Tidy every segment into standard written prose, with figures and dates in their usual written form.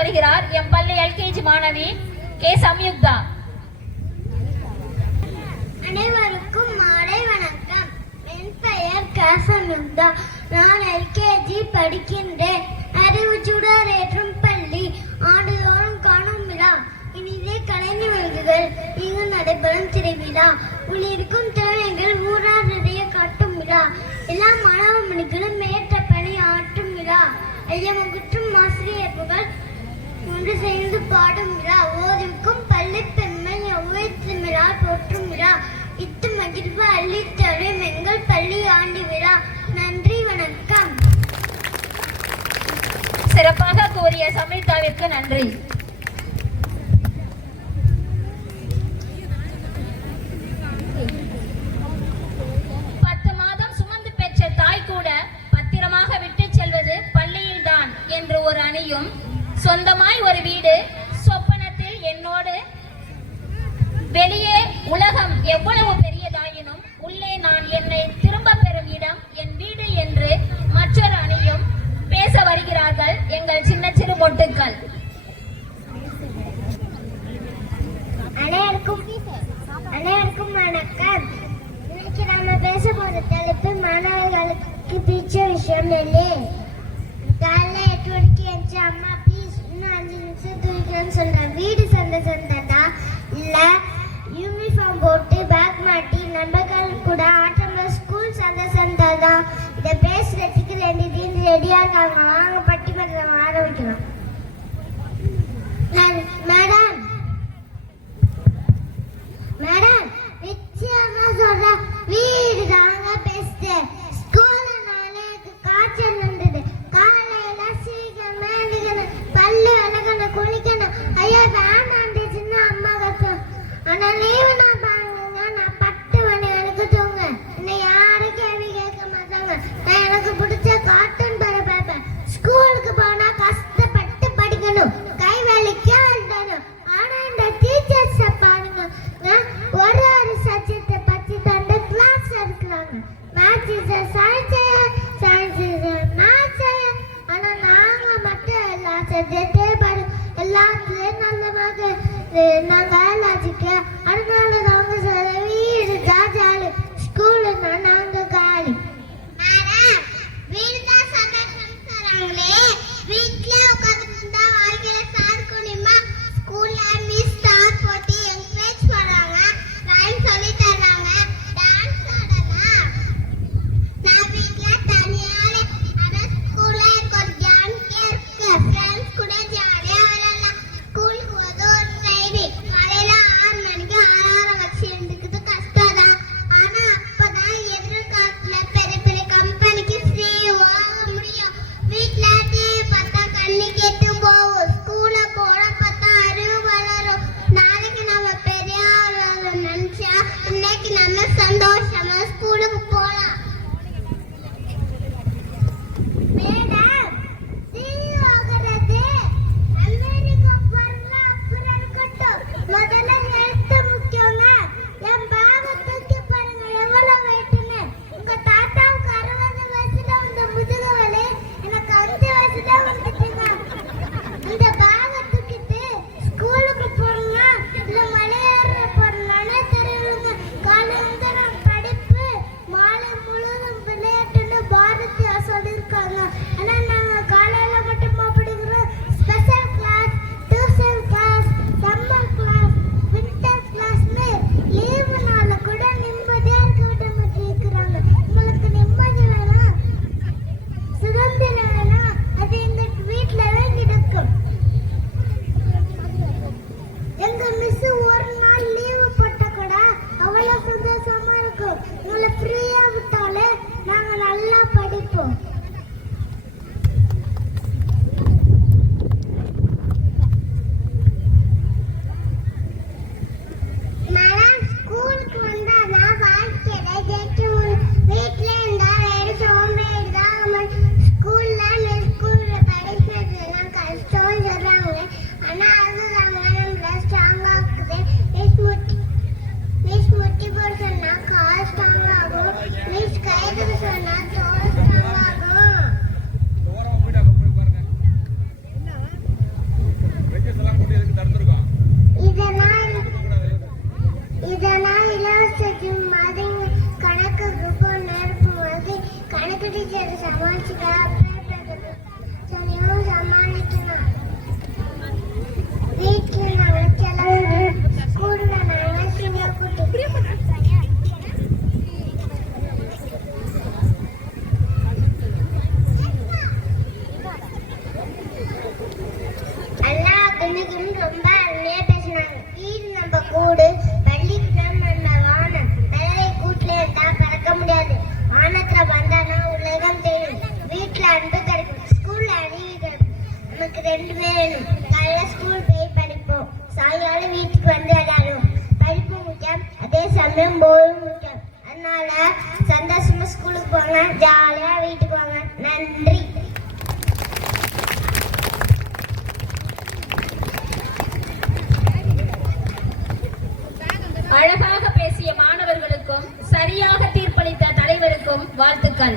வருகிறார் எம் பள்ளி எல்கேஜி மாணவி கே சம்யுக்தா. அனைவருக்கும் மாலை வணக்கம். என் பெயர் கே சம்யுக்தா. நான் எல்கேஜி படிக்கின்றேன். அறிவு சுடரேற்றும் பள்ளி ஆண்டுதோறும் காணும் விழா இனிதே கலை நிகழ்வுகள் இங்கு நடைபெறும் திருவிழா. உள்ளிருக்கும் திறமைகள் ஊராடைய காட்டும் விழா. எல்லா மாணவர்களும் ஏற்ற பணி ஆற்றும் விழா. ஐயமகுற்றும் ஆசிரியர்கள் ஒன்று சேர்ந்து பாடும் விழா. ஓதிக்கும் பள்ளி பெண்மை ஒவ்வைத்திமிழா போற்றும் விழா. இத்து மகிழ்வு அள்ளித்தரும் எங்கள் பள்ளி ஆண்டு விழா. நன்றி, வணக்கம். சிறப்பாக கூறிய சம்யுக்தாவிற்கு நன்றி. சொந்தமாய் ஒரு வீடு சொப்பனத்தில் என்னோடு வெளியே உலகம் எவ்வளவு பெரியதாயினும் உள்ளே நான் என்னை திரும்ப பெறும் இடம் என் வீடு என்று மற்றொரு அணியும் பேச வருகிறார்கள் எங்கள் சின்ன சிறு மொட்டுக்கள். அனைவருக்கும் வணக்கம். இன்னைக்கு நாம பேச போற தலைப்பு மாணவர்களுக்கு பிடிச்ச விஷயம் இல்லை. காலைல 8 மணிக்கு எந்திரிச்சு அம்மா ப்ளீஸ் இன்னும் 5 நிமிஷம் தூக்கிக்கணும்னு சொல்றேன். வீடு சந்ததா இல்ல யூனிஃபார்ம் போட்டு பேக் மாட்டி நண்பர்கள் கூட ஆட்டம் ஸ்கூல் சந்ததா. இதை பேசுறதுக்கு 2 டீம் ரெடியா இருக்காங்க. வாங்க பட்டிமன்றம் ஆரம்பிக்கலாம். மேடம் மேடம் நிச்சயமா சொல்றேன், வீடு தாங்க பெஸ்ட். ஸ்கூல் நாளைக்கு காய்ச்சல் வந்தது. காலையில சீக்கிரமா எழுக்கணும், பல்லு விளக்கணும், குளிக்கணும். ஐயோ வேண்டாம் சின்ன அம்மா கத்தும். ஆனா லீவு நான் பாருங்க, நான் 10 மணி வரைக்கும் தூங்க. இன்னும் யாரும் கேள்வி கேட்க மாட்டாங்க. நான் எனக்கு பிடிச்ச கார்ட்டூன் பார்ப்பேன். ஸ்கூலுக்கு போனா கஷ்டப்பட்டு படிக்கணும், கை வலிக்க எழுதணும். ஆனா இந்த டீச்சர்ஸ் பாருங்க, ஒரு சப்ஜெக்டை பத்தி தந்த கிளாஸ் எடுக்கிறாங்க. Maths teacher science teacher maths. ஆனா நாங்க மட்டும் எல்லா சப்ஜெக்டையும் எல்லாத்துலயும் நல்லமாக நாங்க லாஜிக்க. அதனால நாங்க சொல்ல வீடு தான் ஜாலி, ஸ்கூலுன்னா நாங்க காலி. வீடு தான் சந்தோஷம் தராங்களே, வீட்டுல உட்காந்து தான் வாழ்க்கையில சாதிக்கணுமா? ஸ்கூல்ல மிஸ் ஸ்டார் போட்டு என்கரேஜ் பண்றாங்க, ரைம் சொல்லி தர்றாங்க, டான்ஸ் ஆடலாம். நான் வீட்டுல தனியாலே, ஆனா ஸ்கூல்ல எனக்கு ஒரு ஜாலியா இருக்கு. ஃப்ரெண்ட்ஸ் கூட ஜாலியா விளையாடலாம். ஸ்கூலுக்கு ஒரு ட்ரைனிங் காலையில 6 மணிக்கு அலாரம் வச்சு எழுந்துக்கிறது கஷ்டம் தான். ஆனா அப்பதான் எதிர்காலத்துல பெரிய பெரிய கம்பெனிக்கு CEO ஆக முடியும். வீட்டுல டிவி பார்த்தா கண்ணு கெட்டு போகும். ஸ்கூல்ல போட பார்த்தா அறிவு வளரும். நாளைக்கு நம்ம பெரிய ஆளு நினைச்சா இன்னைக்கு நம்ம சந்தோஷமா ஸ்கூலுக்கு போலாம். மேடம் CEO ஆகிறது அமெரிக்கா வரலாம், அப்புறம் இருக்கட்டும். முதல்ல ஹெல்த் முக்கியங்க. என் பேக தூக்கி பாருங்க எவ்வளவு வெயிட்டுன்னு. உங்க தாத்தாவுக்கு 60 வயசுல வந்த முதுகு வலி எனக்கு 5 வயசுல வந்துச்சுங்க. இந்த பேக தூக்கிட்டு ஸ்கூலுக்கு போறோம்னா இல்ல மலையேற போறோம்னாலே தெரியுங்க. காலையில நான் படிப்பு, மாலை முழுவதும் விளையாட்டுன்னு பாரதியா சொல்லியிருக்காங்க. ஆனா நாங்க காலையில மட்டுமா படிக்கிறோம். Special class, tuition class, summer class, winter கிளாஸ்னு லீவு நாள்ல கூட நிம்மதியா இருக்க விட மாட்டேங்கிறாங்க. உங்களுக்கு நிம்மதி வேணாம், சுதந்திரம் வேணாம், அது எங்க வீட்டுலவே கிடக்கும். எங்க மிஸ் ஒரு நாள் லீவு போட்ட கூட அவ்வளவு சந்தோஷமா இருக்கும். உங்களை ஃப்ரீயா விட்டாலே நாங்க நல்லா படிப்போம். மேடம் ஸ்கூலுக்கு வந்தா நான் வாழ்க்கையில ஜெயிக்க முடியும். வீட்டுல இருந்தா சோம்பேறி தான். ஸ்கூல்ல படிக்கிறது எல்லாம் கஷ்டம் சொல்றாங்க. ஆனா அதுதாங்க நம்மள ஸ்ட்ராங்கா இருக்குது. மிஸ் முட்டி போட சொன்னா கால் ஸ்ட்ராங் ஆகும். மிஸ் கைதுக்கு சொன்னா தோல் ஸ்ட்ராங் ஆகும். இன்னைக்கும் ரொம்ப அருமையா பேசினாங்க. வீடு நம்ம கூடு, பள்ளிக்கூடம் நம்ம வானம். மலரை கூட்டுல இருந்தா பறக்க முடியாது. வானத்துல வந்தானா உலகம் தெரியும். வீட்டுல அன்பு கிடைக்கும், ஸ்கூல்ல அறிவு கிடைக்கும். நமக்கு ரெண்டு வேணும். காலையில ஸ்கூல் போய் படிப்போம், சாயங்காலம் வீட்டுக்கு வந்து விளையாடுவோம். படிப்பு முக்கியம், அதே சமயம் போரும் முக்கியம். அதனால சந்தோஷமா ஸ்கூலுக்கு போங்க, ஜாலியா வீட்டுக்கு வாங்க. நன்றி. அழகாக பேசிய மாணவர்களுக்கும் சரியாக தீர்ப்பளித்த தலைவருக்கும் வாழ்த்துக்கள்.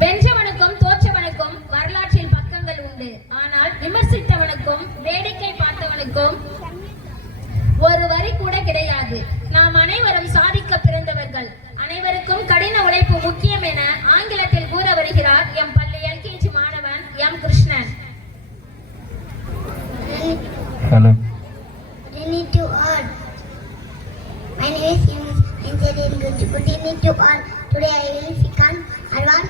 வென்றவனுக்கும் தோற்றவனுக்கும் வரலாற்றில் பக்கங்கள் உண்டு. ஆனால் விமர்சித்தவனுக்கும் வேடிக்கை பார்த்தவனுக்கும் ஒரு வரி கூட கிடையாது. நாம் அனைவரும் சாதிக்க பிறந்தவர்கள். அனைவருக்கும் கடின உழைப்பு முக்கியம் என ஆங்கிலத்தில் கூற வருகிறார் எம் பள்ளி எல்கேஜி மாணவன் M Krishnan. Hello. To all. My name is Yunus. I said in good evening to all. Today I will speak on Alvar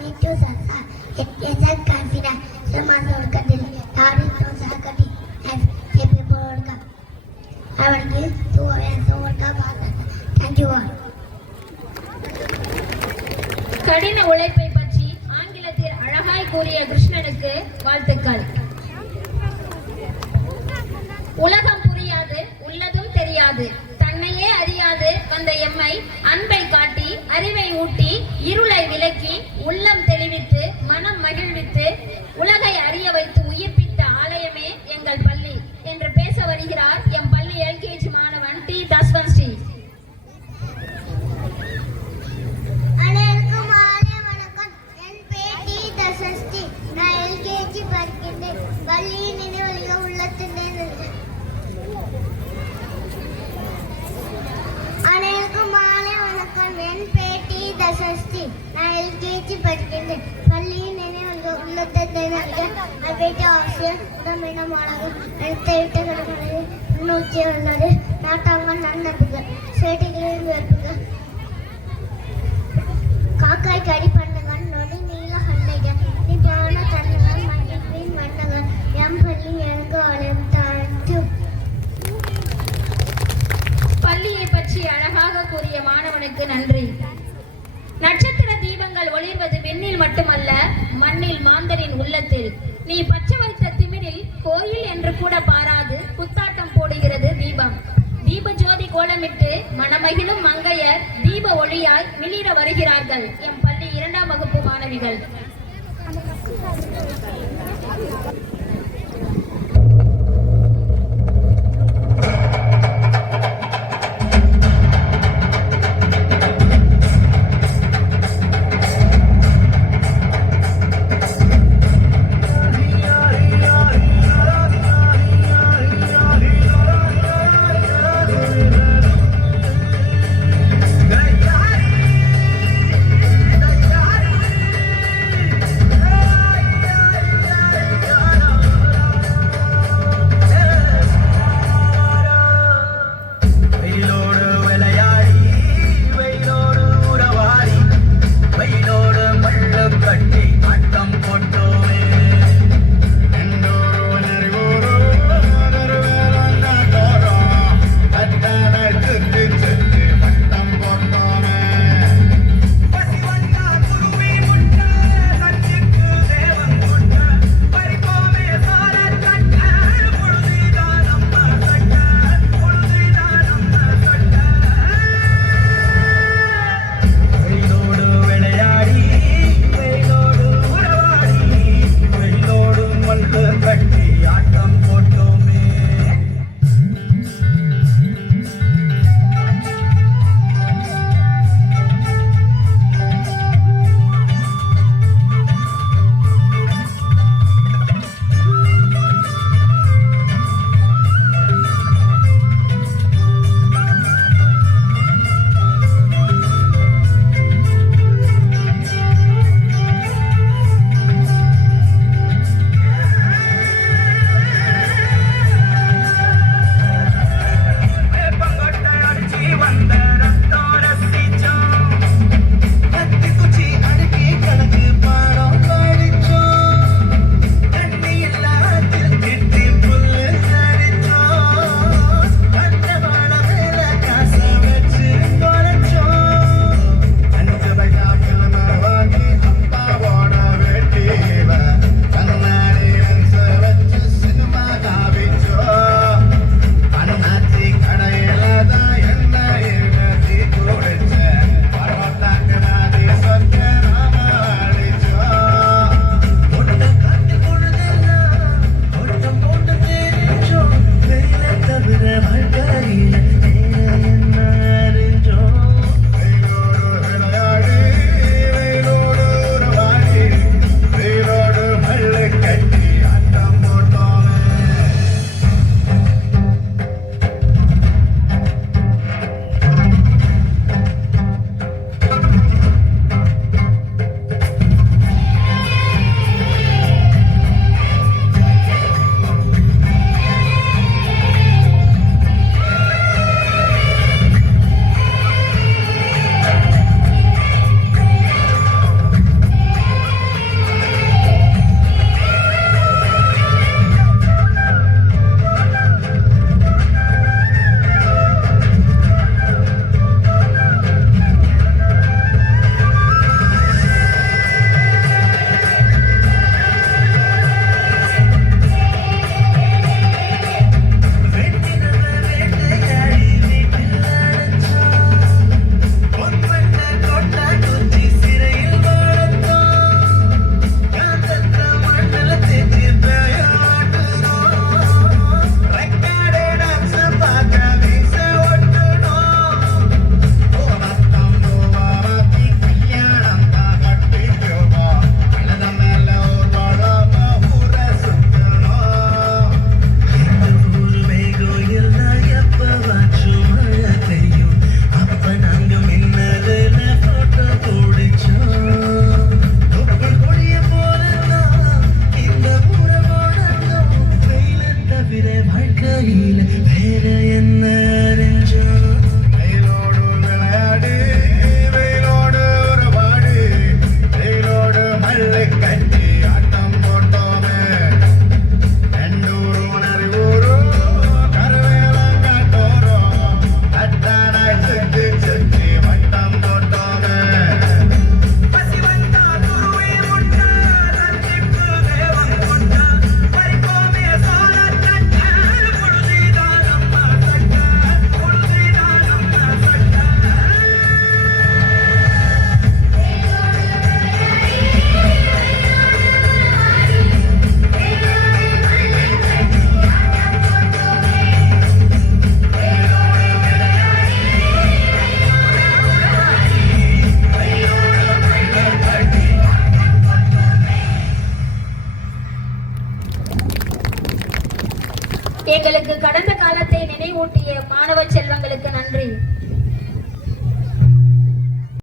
need to sasa. It is a confident. Samas or kadil. Tari to sakati. As a people orga. I will give to and so orga bata. Thank you all. கடின உழைப்பை பற்றி ஆங்கிலத்தில் அழகாய் கூறிய கிருஷ்ணனுக்கு வாழ்த்துக்கள். உலகம் புரியாது, உள்ளதும் தெரியாது, தன்னையே அறியாது வந்த எம்மை அன்பை காட்டி, அறிவை ஊட்டி, இருளை விலக்கி, உள்ளம் தெளிவித்து, மனம் மகிழ்வித்து, உலகை அறிய வைத்து உயிர்ப்பித்த ஆலயமே எங்கள் பள்ளி என்று பேச வருகிறார் எம் பள்ளி எல்கேஜி மாணவன் டி தஸ்வன் ஸ்ரீ. அனைவருக்கும் மாலை வணக்கம். என் பேர் டி தஸ்வன் ஸ்ரீ. நான் எல்கேஜி படிக்கின்றேன். பள்ளியின் நினைவுகள் உள்ளத்தின் அனைவருக்கும் மாலை வணக்கம். என் பேர் டி தசஸ்தி. நான் எல்கேஜி படிக்கின்றேன். பள்ளியின் நினைவுகள் உள்ளத்தின் அவைட்ட ஆசிரியர் உடம்பின மாணவர்கள் எழுத்த கடற்கரை முன்னூற்றி உள்ளது. நாட்டாங்கள் நன்னம்பிகள் சேட்டிகளின் வெறுப்புகள் காக்காய் கடி பண்ணுங்கள் நொடி நீள கண்ணைகள் நிதான தன்னுகள் மகிழ்வின் மன்னர்கள் எம் பள்ளி எனக்கு ஆலயம் தாழ்த்து. பள்ளியை பற்றி அழகாக கூறிய மாணவனுக்கு நன்றி. நட்சத்திர தீபங்கள் ஒளிர்வது விண்ணில் மட்டுமல்ல, மண்ணில் மாந்தரின் உள்ளத்தில். நீ பச்சை வைத்த திமிரில் கோயில் என்று கூட பாராது குத்தாட்டம் போடுகிறது தீபம். தீப ஜோதி கோலமிட்டு மனமகிழும் மங்கையர் தீப ஒளியாய் மிளிர வருகிறார்கள் எம் பள்ளி 2ஆம் வகுப்பு மாணவிகள். நன்றி.